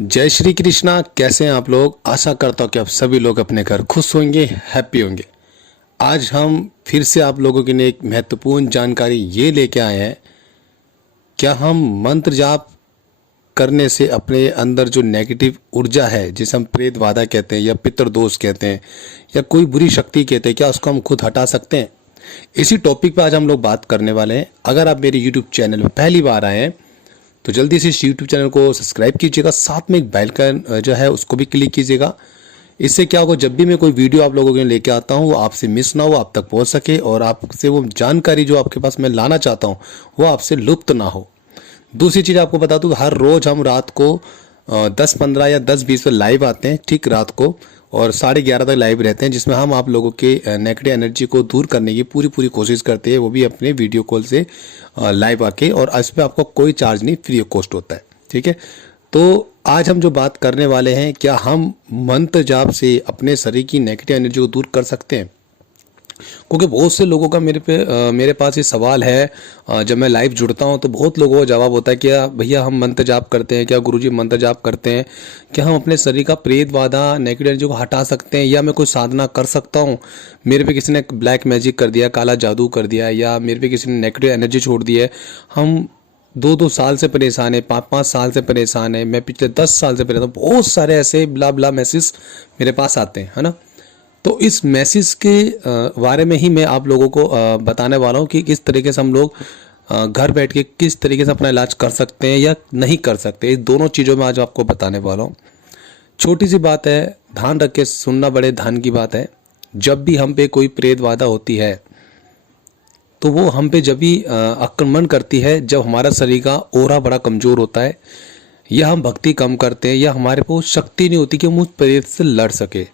जय श्री कृष्णा। कैसे हैं आप लोग? आशा करता हूँ कि आप सभी लोग अपने घर खुश होंगे, हैप्पी होंगे। आज हम फिर से आप लोगों के लिए एक महत्वपूर्ण जानकारी ये लेके आए हैं। क्या हम मंत्र जाप करने से अपने अंदर जो नेगेटिव ऊर्जा है, जिसे हम प्रेत बाधा कहते हैं या पितृदोष कहते हैं या कोई बुरी शक्ति कहते हैं, क्या उसको हम खुद हटा सकते हैं? इसी टॉपिक पे आज हम लोग बात करने वाले हैं। अगर आप मेरे यूट्यूब चैनल में पहली बार आए हैं तो जल्दी से इस यूट्यूब चैनल को सब्सक्राइब कीजिएगा, साथ में एक बेल का जो है उसको भी क्लिक कीजिएगा। इससे क्या होगा, जब भी मैं कोई वीडियो आप लोगों के लिए लेके आता हूँ वो आपसे मिस ना हो, आप तक पहुँच सके और आपसे वो जानकारी जो आपके पास मैं लाना चाहता हूँ वो आपसे लुप्त ना हो। दूसरी चीज़ आपको बता दूँ, हर रोज़ हम रात को 10-15 या 10-20 पे लाइव आते हैं, ठीक रात को, और 11:30 तक लाइव रहते हैं, जिसमें हम आप लोगों के नेगेटिव एनर्जी को दूर करने की पूरी कोशिश करते हैं, वो भी अपने वीडियो कॉल से लाइव आके। और इस पर आपको कोई चार्ज नहीं, फ्री ऑफ कॉस्ट होता है। ठीक है, तो आज हम जो बात करने वाले हैं, क्या हम मंत्र जाप से अपने शरीर की नेगेटिव एनर्जी को दूर कर सकते हैं? क्योंकि बहुत से लोगों का मेरे पास ये सवाल है। जब मैं लाइव जुड़ता हूँ तो बहुत लोगों का जवाब होता है कि भैया हम मंत्र जाप करते हैं, क्या गुरुजी मंत्र जाप करते हैं, क्या हम अपने शरीर का प्रेत बाधा नेगेटिव एनर्जी को हटा सकते हैं, या मैं कोई साधना कर सकता हूँ? मेरे पे किसी ने ब्लैक मैजिक कर दिया, काला जादू कर दिया, या मेरे पे किसी ने नेगेटिव एनर्जी छोड़ दी है। हम 2-2 साल से परेशान है, 5-5 साल से परेशान है, मैं पिछले 10 साल से परेशान हूँ। बहुत सारे ऐसे ब्ला ब्ला मैसेज मेरे पास आते हैं, है ना। तो इस मैसेज के बारे में ही मैं आप लोगों को बताने वाला हूँ कि किस तरीके से हम लोग घर बैठ के किस तरीके से अपना इलाज कर सकते हैं या नहीं कर सकते। इस दोनों चीज़ों में आज आपको बताने वाला हूँ। छोटी सी बात है, ध्यान रख के सुनना, बड़े ध्यान की बात है। जब भी हम पे कोई प्रेत बाधा होती है तो वो हम पे जब भी आक्रमण करती है, जब हमारा शरीर का ओरा बड़ा कमज़ोर होता है, या हम भक्ति कम करते हैं, या हमारे पे वो शक्ति नहीं होती कि हम उस प्रेत से लड़ सके।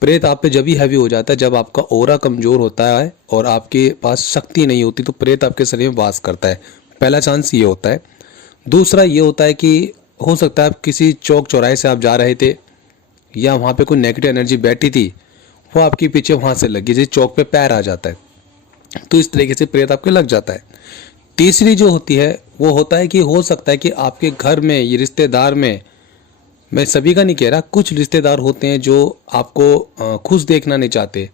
प्रेत आप पे जब भी हैवी हो जाता है, जब आपका ओरा कमज़ोर होता है और आपके पास शक्ति नहीं होती, तो प्रेत आपके शरीर में वास करता है। पहला चांस ये होता है। दूसरा ये होता है कि हो सकता है आप किसी चौक चौराहे से आप जा रहे थे, या वहाँ पे कोई नेगेटिव एनर्जी बैठी थी, वो आपके पीछे वहाँ से लगी, जैसे चौक पे पैर आ जाता है, तो इस तरीके से प्रेत आपके लग जाता है। तीसरी जो होती है वो होता है कि हो सकता है कि आपके घर में, ये रिश्तेदार में, मैं सभी का नहीं कह रहा, कुछ रिश्तेदार होते हैं जो आपको खुश देखना नहीं चाहते,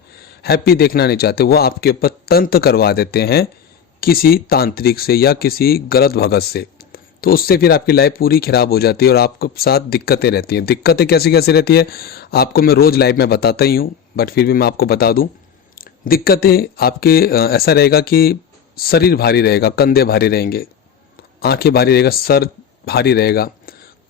हैप्पी देखना नहीं चाहते, वो आपके ऊपर तंत्र करवा देते हैं किसी तांत्रिक से या किसी गलत भगत से। तो उससे फिर आपकी लाइफ पूरी खराब हो जाती है और आपके साथ दिक्कतें रहती हैं। दिक्कतें कैसी कैसी रहती है आपको मैं रोज़ लाइव में बताता ही हूँ, बट फिर भी मैं आपको बता दूँ। दिक्कतें आपके ऐसा रहेगा कि शरीर भारी रहेगा, कंधे भारी रहेंगे, आंखें भारी रहेगा, सर भारी रहेगा,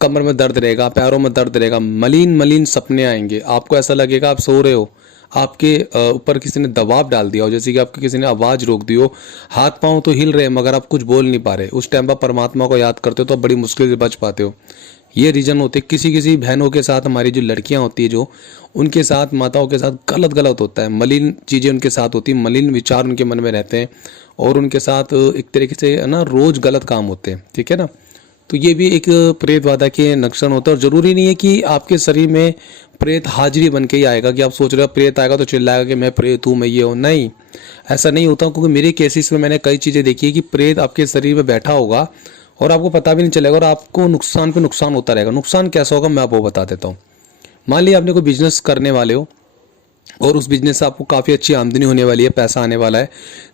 कमर में दर्द रहेगा, पैरों में दर्द रहेगा, मलिन मलिन सपने आएंगे। आपको ऐसा लगेगा आप सो रहे हो, आपके ऊपर किसी ने दबाव डाल दिया हो, जैसे कि आपकी किसी ने आवाज़ रोक दी हो, हाथ पांव तो हिल रहे हैं मगर आप कुछ बोल नहीं पा रहे। उस टाइम पर परमात्मा को याद करते हो तो आप बड़ी मुश्किल से बच पाते हो। ये रीज़न होते। किसी किसी बहनों के साथ, हमारी जो लड़कियां होती है, जो उनके साथ, माताओं के साथ गलत गलत होता है, मलिन चीज़ें उनके साथ होती हैं, मलिन विचार उनके मन में रहते हैं और उनके साथ एक तरीके से है ना रोज़ गलत काम होते हैं। ठीक है ना। तो ये भी एक प्रेत बाधा के लक्षण होता है। और ज़रूरी नहीं है कि आपके शरीर में प्रेत हाजिरी बन के ही आएगा, कि आप सोच रहे हो प्रेत आएगा तो चिल्लाएगा कि मैं प्रेत हूँ, मैं ये हूँ। नहीं, ऐसा नहीं होता। क्योंकि मेरे केसेस में मैंने कई चीज़ें देखी है कि प्रेत आपके शरीर में बैठा होगा और आपको पता भी नहीं चलेगा और आपको नुकसान पे नुकसान होता रहेगा। नुकसान कैसा होगा मैं आपको बता देता हूँ। मान लिया आपने कोई बिजनेस करने वाले हो और उस बिजनेस से आपको काफ़ी अच्छी आमदनी होने वाली है, पैसा आने वाला है,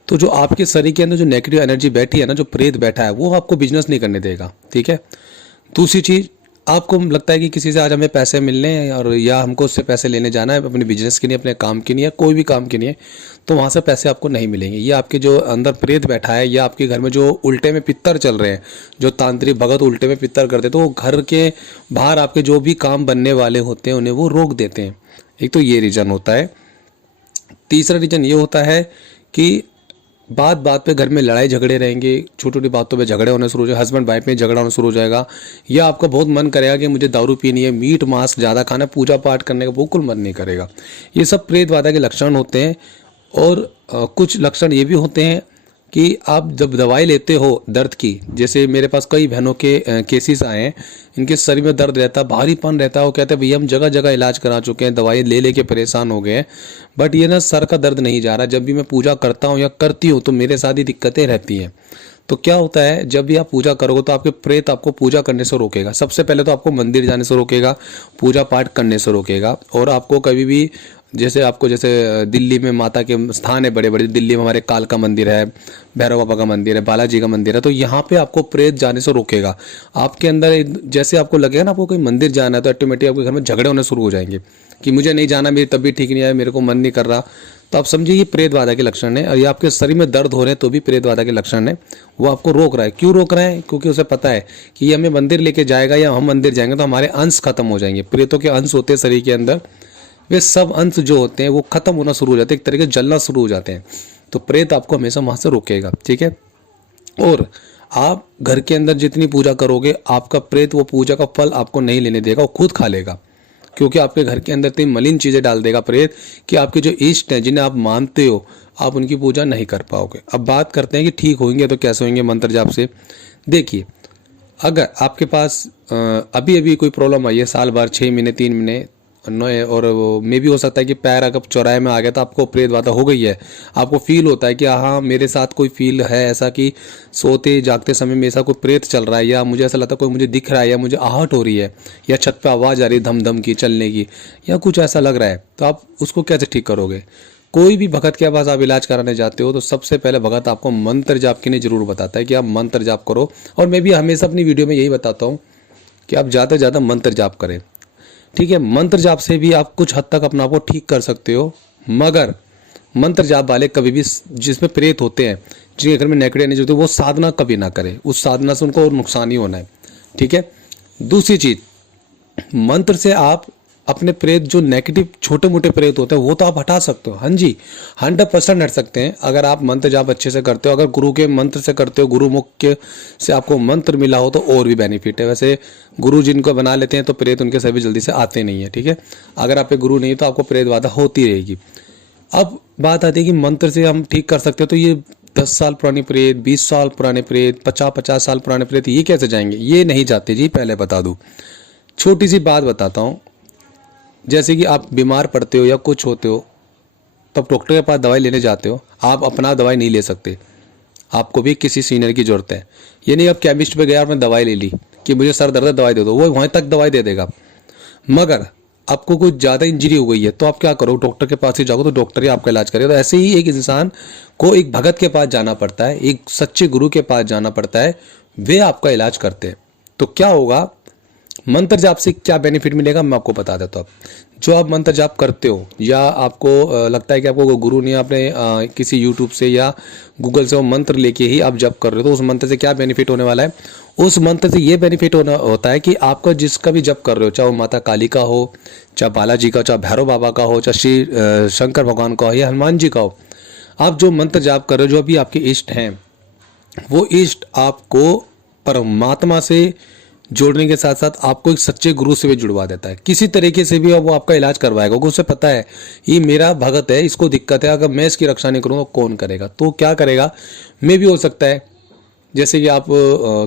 तो जो आपके शरीर के अंदर जो नेगेटिव एनर्जी बैठी है ना, जो प्रेत बैठा है, वो आपको बिजनेस नहीं करने देगा। ठीक है। दूसरी चीज़, आपको लगता है कि किसी से आज हमें पैसे मिलने हैं और या हमको उससे पैसे लेने जाना है अपने बिजनेस के लिए, अपने काम के लिए, या कोई भी काम के लिए, तो वहाँ से पैसे आपको नहीं मिलेंगे। ये आपके जो अंदर प्रेत बैठा है, या आपके घर में जो उल्टे में पित्तर चल रहे हैं, जो तांत्रिक भगत उल्टे में पित्तर करते हैं, तो वो घर के बाहर आपके जो भी काम बनने वाले होते हैं उन्हें वो रोक देते हैं। एक तो ये रीज़न होता है। तीसरा रीज़न ये होता है कि बात बात पे घर में लड़ाई झगड़े रहेंगे, छोटी छोटी बातों पे झगड़े होने शुरू हो जाए, हस्बैंड वाइफ में झगड़ा होना शुरू हो जाएगा, या आपका बहुत मन करेगा कि मुझे दारू पीनी है, मीट मांस ज़्यादा खाना है, पूजा पाठ करने का बिल्कुल मन नहीं करेगा। ये सब प्रेत बाधा के लक्षण होते हैं। और कुछ लक्षण ये भी होते हैं कि आप जब दवाई लेते हो दर्द की, जैसे मेरे पास कई बहनों के केसेस आए हैं, इनके शरीर में दर्द रहता है, भारीपन रहता है, वो कहते हैं भैया हम जगह जगह इलाज करा चुके हैं, दवाई ले लेके परेशान हो गए हैं, बट ये ना सर का दर्द नहीं जा रहा। जब भी मैं पूजा करता हूँ या करती हूँ तो मेरे साथ ही दिक्कतें रहती हैं। तो क्या होता है, जब भी आप पूजा करोगे तो आपके प्रेत आपको पूजा करने से रोकेगा। सबसे पहले तो आपको मंदिर जाने से रोकेगा, पूजा पाठ करने से रोकेगा। और आपको कभी भी जैसे दिल्ली में माता के स्थान है बड़े बड़े, दिल्ली में हमारे कालका मंदिर है, भैरव बाबा का मंदिर है, बालाजी का मंदिर है, तो यहाँ पे आपको प्रेत जाने से रोकेगा। आपके अंदर जैसे आपको लगेगा ना आपको कोई मंदिर जाना है, तो ऑटोमेटिक आपके घर में झगड़े होने शुरू हो जाएंगे कि मुझे नहीं जाना, मेरी तबीयत ठीक नहीं है, मेरे को मन नहीं कर रहा। तो आप समझिए ये प्रेत बाधा के लक्षण है। और ये आपके शरीर में दर्द हो रहे हैं तो भी प्रेत बाधा के लक्षण है। वो आपको रोक रहा है। क्यों रोक रहा है? क्योंकि उसे पता है कि ये हमें मंदिर लेके जाएगा या हम मंदिर जाएंगे तो हमारे अंश खत्म हो जाएंगे। प्रेतों के अंश होते हैं शरीर के अंदर, वे सब अंश जो होते हैं वो खत्म होना शुरू हो जाते हैं, एक तरीके से जलना शुरू हो जाते हैं। तो प्रेत आपको हमेशा वहां से रोकेगा, ठीक है। और आप घर के अंदर जितनी पूजा करोगे, आपका प्रेत वो पूजा का फल आपको नहीं लेने देगा, वो खुद खा लेगा। क्योंकि आपके घर के अंदर इतनी मलिन चीजें डाल देगा प्रेत कि आपके जो इष्ट हैं जिन्हें आप मानते हो, आप उनकी पूजा नहीं कर पाओगे। अब बात करते हैं कि ठीक होंगे तो कैसे होंगे मंत्र जाप से। देखिए, अगर आपके पास अभी अभी कोई प्रॉब्लम आई है, साल भर, 6 महीने, 3 महीने, और वो मे भी हो सकता है कि पैर अगर चौराहे में आ गया तो आपको प्रेत बाधा हो गई है, आपको फील होता है कि हाँ मेरे साथ कोई फील है ऐसा कि सोते जागते समय में ऐसा कोई प्रेत चल रहा है, या मुझे ऐसा लगता है कोई मुझे दिख रहा है, या मुझे आहट हो रही है, या छत पे आवाज़ आ रही है धम धम की चलने की, या कुछ ऐसा लग रहा है, तो आप उसको कैसे ठीक करोगे? कोई भी भगत के पास आप इलाज कराने जाते हो तो सबसे पहले भगत आपको मंत्र जाप के लिए जरूर बताता है कि आप मंत्र जाप करो। और मैं भी हमेशा अपनी वीडियो में यही बताता हूँ कि आप ज़्यादा से ज़्यादा मंत्र जाप करें, ठीक है। मंत्र जाप से भी आप कुछ हद तक अपना आप को ठीक कर सकते हो, मगर मंत्र जाप वाले कभी भी जिसमें प्रेत होते हैं, जिनके घर में नेगेटिव एनर्जी होती है, वो साधना कभी ना करें। उस साधना से उनको और नुकसान ही होना है, ठीक है। दूसरी चीज, मंत्र से आप अपने प्रेत जो नेगेटिव छोटे मोटे प्रेत होते हैं वो तो आप हटा सकते हो। हाँ जी, 100% हट सकते हैं अगर आप मंत्र जाप अच्छे से करते हो। अगर गुरु के मंत्र से करते हो, गुरु मुख के से आपको मंत्र मिला हो तो और भी बेनिफिट है। वैसे गुरु जिनको बना लेते हैं तो प्रेत उनके सभी जल्दी से आते नहीं है, ठीक है। अगर आप पे गुरु नहीं तो आपको प्रेत बाधा होती रहेगी। अब बात आती है कि मंत्र से हम ठीक कर सकते हो, तो ये 10 साल पुरानी प्रेत, 20 साल पुराने प्रेत, 50 साल पुराने प्रेत, ये कैसे जाएंगे? ये नहीं जाते जी। पहले बता दूं, छोटी सी बात बताता हूँ। जैसे कि आप बीमार पड़ते हो या कुछ होते हो, तब डॉक्टर के पास दवाई लेने जाते हो, आप अपना दवाई नहीं ले सकते, आपको भी किसी सीनियर की जरूरत है। ये नहीं आप केमिस्ट पे गया और मैं दवाई ले ली कि मुझे सर दर्द है दवाई दे दो, वो वहीं तक दवाई दे देगा। मगर आपको कुछ ज़्यादा इंजरी हो गई है तो आप क्या करो, डॉक्टर के पास ही जाओगे तो डॉक्टर ही आपका इलाज करेगा। तो ऐसे ही एक इंसान को एक भगत के पास जाना पड़ता है, एक सच्चे गुरु के पास जाना पड़ता है, वे आपका इलाज करते हैं। तो क्या होगा, मंत्र जाप से क्या बेनिफिट मिलेगा मैं आपको बता देता हूँ। जो आप मंत्र जाप करते हो या आपको लगता है कि आपको गुरु ने आपने किसी यूट्यूब से या गूगल से वो मंत्र लेके ही आप जप कर रहे हो, तो उस मंत्र से क्या बेनिफिट होने वाला है? उस मंत्र से ये बेनिफिट होता है कि आपका जिसका भी जप कर रहे हो, चाहे वो माता काली का हो, चाहे बालाजी का, चाहे भैरव बाबा का हो, चाहे श्री शंकर भगवान का हो या हनुमान जी का हो, आप जो मंत्र जाप कर रहे हो, जो अभी आपके इष्ट हैं, वो इष्ट आपको परमात्मा से जोड़ने के साथ साथ आपको एक सच्चे गुरु से भी जुड़वा देता है। किसी तरीके से भी वो आपका इलाज करवाएगा, क्योंकि उसे पता है ये मेरा भगत है, इसको दिक्कत है, अगर मैं इसकी रक्षा नहीं करूँगा कौन करेगा? तो क्या करेगा, मैं भी हो सकता है जैसे कि आप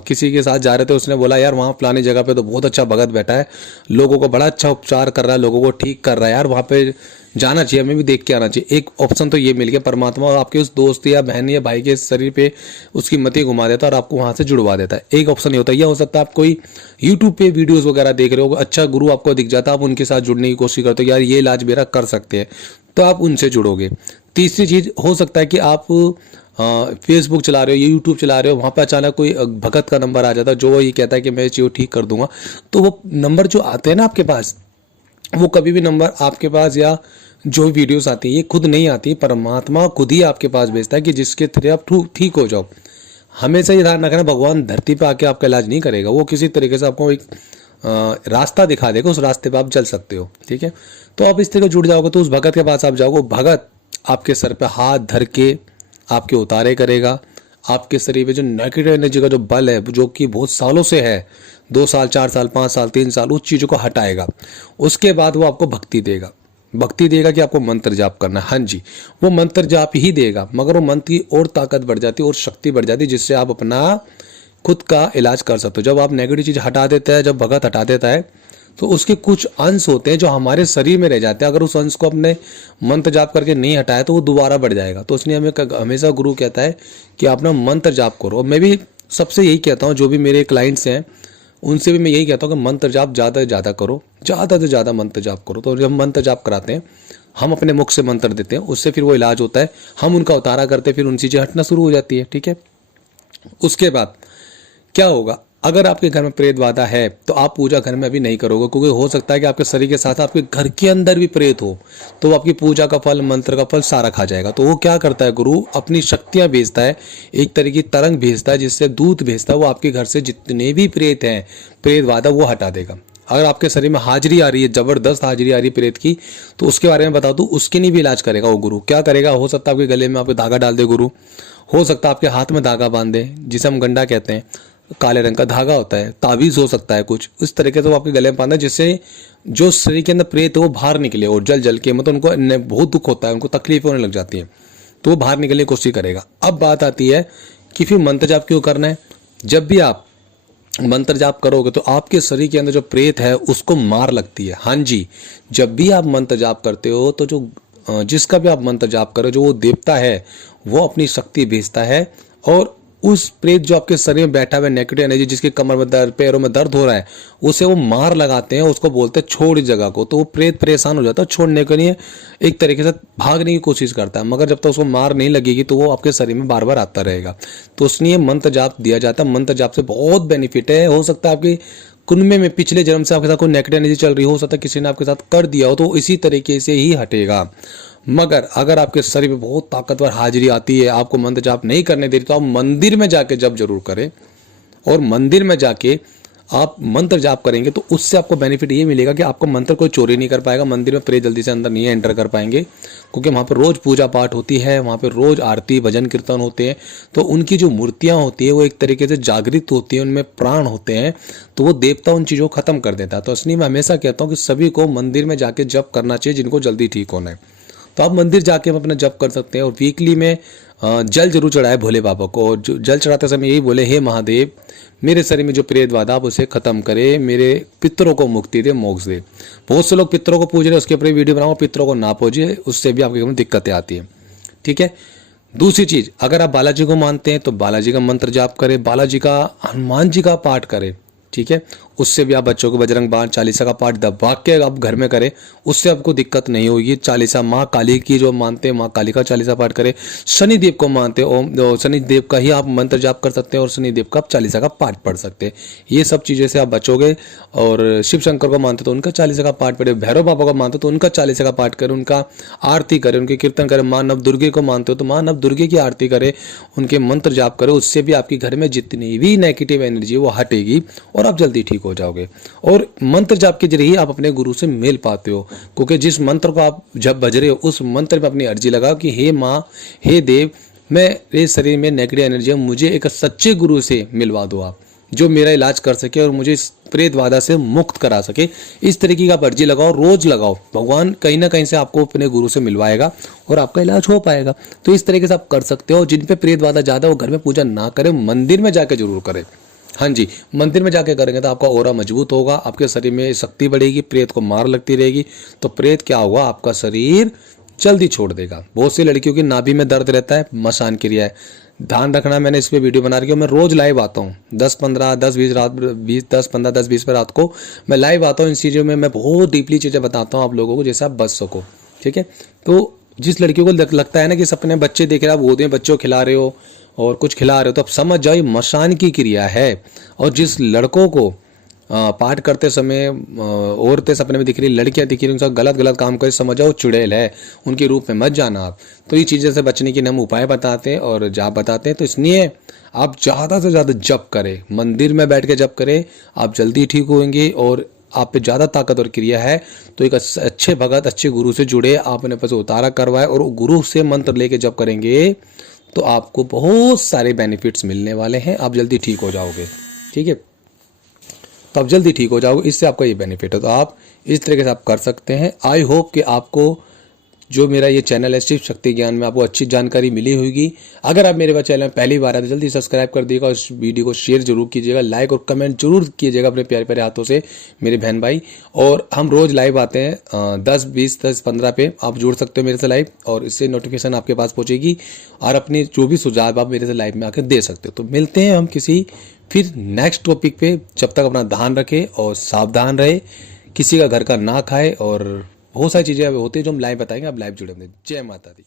किसी के साथ जा रहे थे, उसने बोला यार वहाँ फलानी जगह पे तो बहुत अच्छा भगत बैठा है, लोगों को बड़ा अच्छा उपचार कर रहा है, लोगों को ठीक कर रहा है, यार वहाँ पे जाना चाहिए, हमें भी देख के आना चाहिए। एक ऑप्शन तो ये मिल गया, परमात्मा और आपके उस दोस्त या बहन या भाई के शरीर पे उसकी मति घुमा देता है और आपको वहाँ से जुड़वा देता है। एक ऑप्शन ये होता है। यह हो सकता है आप कोई यूट्यूब पे वीडियोज़ वगैरह देख रहे हो, अच्छा गुरु आपको दिख जाता है, आप उनके साथ जुड़ने की कोशिश करते हो, यार ये इलाज मेरा कर सकते हैं, तो आप उनसे जुड़ोगे। तीसरी चीज़ हो सकता है कि आप फेसबुक चला रहे हो, ये यूट्यूब चला रहे हो, वहाँ पर अचानक कोई भगत का नंबर आ जाता है जो ये कहता है कि मैं ये चीज़ ठीक कर दूंगा। तो वो नंबर जो आते हैं ना आपके पास, वो कभी भी नंबर आपके पास या जो वीडियोस आती है ये खुद नहीं आती, परमात्मा खुद ही आपके पास भेजता है कि जिसके थ्रू आप ठीक हो जाओ। हमेशा ये ध्यान रखना, भगवान धरती पे आके आपका इलाज नहीं करेगा, वो किसी तरीके से आपको एक रास्ता दिखा देगा, उस रास्ते पे आप चल सकते हो, ठीक है। तो आप इस तरह जुड़ जाओगे तो उस भगत के पास आप जाओगे, भगत आपके सर पे हाथ धर के आपके उतारे करेगा, आपके शरीर में जो नेगेटिव एनर्जी का जो बल है जो कि बहुत सालों से है, 2 साल 4 साल 5 साल 3 साल, उस चीज़ों को हटाएगा। उसके बाद वो आपको भक्ति देगा कि आपको मंत्र जाप करना है। हाँ जी, वो मंत्र जाप ही देगा, मगर वो मंत्र की और ताकत बढ़ जाती है और शक्ति बढ़ जाती है, जिससे आप अपना खुद का इलाज कर सकते हो। जब आप नेगेटिव चीज़ हटा देते हैं, जब भगत हटा देता है, तो उसके कुछ अंश होते हैं जो हमारे शरीर में रह जाते हैं। अगर उस अंश को अपने मंत्र जाप करके नहीं हटाया तो वो दोबारा बढ़ जाएगा। तो इसलिए हमें हमेशा गुरु कहता है कि आप ना मंत्र जाप करो। और मैं भी सबसे यही कहता हूँ, जो भी मेरे क्लाइंट्स हैं उनसे भी मैं यही कहता हूँ कि मंत्र जाप ज़्यादा से ज़्यादा करो, ज़्यादा से ज़्यादा मंत्र जाप करो। तो जब मंत्र जाप कराते हैं, हम अपने मुख से मंत्र देते हैं, उससे फिर वो इलाज होता है, हम उनका उतारा करते हैं, फिर उन चीज़ें हटना शुरू हो जाती है। ठीक है, उसके बाद क्या होगा, अगर आपके घर में प्रेत बाधा है तो आप पूजा घर में अभी नहीं करोगे, क्योंकि हो सकता है कि आपके शरीर के साथ आपके घर के अंदर भी प्रेत हो, तो आपकी पूजा का फल, मंत्र का फल सारा खा जाएगा। तो वो क्या करता है, गुरु अपनी शक्तियां भेजता है, एक तरह की तरंग भेजता है, जिससे दूत भेजता है, वो आपके घर से जितने भी प्रेत हैं, प्रेत बाधा वो हटा देगा। अगर आपके शरीर में हाजिरी आ रही है, जबरदस्त हाजिरी आ रही है प्रेत की, तो उसके बारे में बता दूं, उसके लिए भी इलाज करेगा वो गुरु। क्या करेगा, हो सकता है आपके गले में आपके धागा डाल दे गुरु, हो सकता है आपके हाथ में धागा बांध दे, जिसे हम गंडा कहते हैं, काले रंग का धागा होता है, ताबीज हो सकता है कुछ इस तरीके से वो आपके गले में बांधा, जिससे जो शरीर के अंदर प्रेत है वो बाहर निकले, और जल जल के मतलब उनको बहुत दुख होता है, उनको तकलीफ होने लग जाती है, तो वो बाहर निकलने की कोशिश करेगा। अब बात आती है कि फिर मंत्र जाप क्यों करना है। जब भी आप मंत्र जाप करोगे तो आपके शरीर के अंदर जो प्रेत है उसको मार लगती है। हाँ जी, जब भी आप मंत्र जाप करते हो तो जो जिसका भी आप मंत्र जाप करो, जो वो देवता है वो अपनी शक्ति भेजता है, और उस प्रेत जो आपके शरीर में बैठा हुआ है, नेगेटिव एनर्जी, जिसके कमर में दर्द, पैरों में दर्द हो रहा है, उसे वो मार लगाते हैं, उसको बोलते हैं छोड़ इस जगह को। तो वो प्रेत परेशान हो जाता है, छोड़ने के लिए एक तरीके से भागने की कोशिश करता है, मगर जब तक उसको मार नहीं लगेगी तो वो आपके शरीर में बार बार आता रहेगा। तो इसलिए मंत्र जाप दिया जाता है। मंत्र जाप से बहुत बेनिफिट है। हो सकता है आपकी कुनबे में पिछले जन्म से आपके साथ कोई नेगेटिव एनर्जी चल रही हो सकता है किसी ने आपके साथ कर दिया हो, तो इसी तरीके से ही हटेगा। मगर अगर आपके शरीर में बहुत ताकतवर हाजिरी आती है, आपको मंत्र जाप नहीं करने दे रही, तो आप मंदिर में जाके जप जरूर करें, और मंदिर में जाके आप मंत्र जाप करेंगे तो उससे आपको बेनिफिट ये मिलेगा कि आपको मंत्र कोई चोरी नहीं कर पाएगा। मंदिर में प्रेत जल्दी से अंदर नहीं एंटर कर पाएंगे, क्योंकि वहाँ पर रोज पूजा पाठ होती है, वहाँ पर रोज आरती भजन कीर्तन होते हैं, तो उनकी जो मूर्तियाँ होती है वो एक तरीके से जागृत होती है, उनमें प्राण होते हैं, तो वो देवता उन चीज़ों को खत्म कर देता है। तो इसलिए मैं हमेशा कहता हूँ कि सभी को मंदिर में जाके जप करना चाहिए, जिनको जल्दी ठीक होना है। तो आप मंदिर जाके अपना जप कर सकते हैं, और वीकली में जल जरूर चढ़ाए भोले बाबा को, और जल चढ़ाते समय यही बोले, हे महादेव, मेरे शरीर में जो प्रेत बाधा आप उसे खत्म करे, मेरे पितरों को मुक्ति दे, मोक्ष दे। बहुत से लोग पितरों को पूज रहे हैं, उसके ऊपर वीडियो बनाओ, पितरों को ना पूजिए, उससे भी आपके दिक्कतें आती है। ठीक है, दूसरी चीज, अगर आप बालाजी को मानते हैं तो बालाजी का मंत्र जाप करें, बालाजी का, हनुमान जी का पाठ करें। ठीक है, उससे भी आप बच्चों को बजरंग बाण चालीसा का पाठ दबा के आप घर में करें, उससे आपको दिक्कत नहीं होगी। चालीसा माँ काली की जो मानते हैं, माँ काली का चालीसा पाठ करें। शनिदेव को मानते हैं, ओम शनिदेव का ही आप मंत्र जाप कर सकते हैं, और शनिदेव का आप चालीसा का पाठ पढ़ सकते हैं। ये सब चीज़ें से आप बचोगे। और शिव शंकर को मानते तो उनका चालीसा का पाठ पढ़े, भैरव बाबा को मानते तो उनका चालीसा का पाठ करें, उनका आरती करें, उनके कीर्तन करें। माँ नव दुर्गे को मानते हो तो माँ नव दुर्गे की आरती करें, उनके मंत्र जाप करें, उससे भी आपके घर में जितनी भी नेगेटिव एनर्जी है वो हटेगी, और आप जल्दी ठीक हो जाओगे। और मंत्र जाप के जरिए आप अपने गुरु से मिल पाते हो, क्योंकि जिस मंत्र को आप जब बज रहे हो उस मंत्र में अपनी अर्जी लगाओ कि हे माँ, हे देव, मेरे शरीर में नेगेटिव एनर्जी है, मुझे एक सच्चे गुरु से मिलवा दो आप, जो मेरा इलाज कर सके और मुझे इस प्रेत बाधा से मुक्त करा सके। इस तरीके का अर्जी लगाओ, रोज लगाओ, भगवान कहीं ना कहीं से आपको अपने गुरु से मिलवाएगा और आपका इलाज हो पाएगा। तो इस तरीके से आप कर सकते हो। जिन पे प्रेत बाधा ज्यादा वो घर में पूजा ना करें, मंदिर में जाके जरूर करें। हाँ जी, मंदिर में जाके करेंगे तो आपका ऑरा मजबूत होगा, आपके शरीर में शक्ति बढ़ेगी, प्रेत को मार लगती रहेगी, तो प्रेत क्या होगा, आपका शरीर जल्दी छोड़ देगा। बहुत सी लड़कियों की नाभि में दर्द रहता है, मसान क्रिया है, ध्यान रखना। मैंने इस पे वीडियो बना रखी है, मैं रोज लाइव आता हूँ 10-15 10-20 रात 10-15 10-20 पर रात को मैं लाइव आता हूँ। इन चीज़ों में मैं बहुत डीपली चीज़ें बताता हूँ आप लोगों को, जैसे आप बच सको। ठीक है, तो जिस लड़कियों को लगता है ना कि सपने बच्चे देख रहे हो, आप गोद में बच्चों खिला रहे हो और कुछ खिला रहे हो, तो आप समझ जाओ ये मसान की क्रिया है। और जिस लड़कों को पाठ करते समय औरतें सपने में दिख रही, लड़कियां दिख रही, उनका गलत गलत काम करे, समझ जाओ चुड़ैल है, उनके रूप में मत जाना आप। तो ये चीज़ें से बचने के हम उपाय बताते हैं और जाप बताते हैं। तो इसलिए आप ज़्यादा से ज़्यादा जप करें, मंदिर में बैठ के जप करें, आप जल्दी ठीक होंगे। और आप पे ज़्यादा ताकतवर क्रिया है तो एक अच्छे भगत, अच्छे गुरु से जुड़े, आपने पास उतारा करवाए और गुरु से मंत्र लेके जप करेंगे तो आपको बहुत सारे बेनिफिट्स मिलने वाले हैं, आप जल्दी ठीक हो जाओगे। ठीक है, तो आप जल्दी ठीक हो जाओगे, इससे आपका ये बेनिफिट है। तो आप इस तरीके से आप कर सकते हैं। आई होप कि आपको जो मेरा ये चैनल है शिव शक्ति ज्ञान में आपको अच्छी जानकारी मिली होगी। अगर आप मेरे पास चैनल में पहली बार आए तो जल्दी सब्सक्राइब कर दिएगा और इस वीडियो को शेयर जरूर कीजिएगा, लाइक और कमेंट जरूर कीजिएगा अपने प्यारे प्यारे हाथों से मेरे बहन भाई। और हम रोज लाइव आते हैं 10, 20, 10, 15 पे आप जुड़ सकते हो मेरे से लाइव, और इससे नोटिफिकेशन आपके पास पहुंचेगी और अपने जो भी सुझाव आप मेरे से लाइव में आकर दे सकते हो। तो मिलते हैं हम किसी फिर नेक्स्ट टॉपिक पे। जब तक अपना ध्यान रखें और सावधान रहे, किसी का घर का ना खाए, और बहुत सारी चीज़ें होती है जो हम लाइव बताएंगे। आप लाइव जुड़े होंगे। जय माता दी।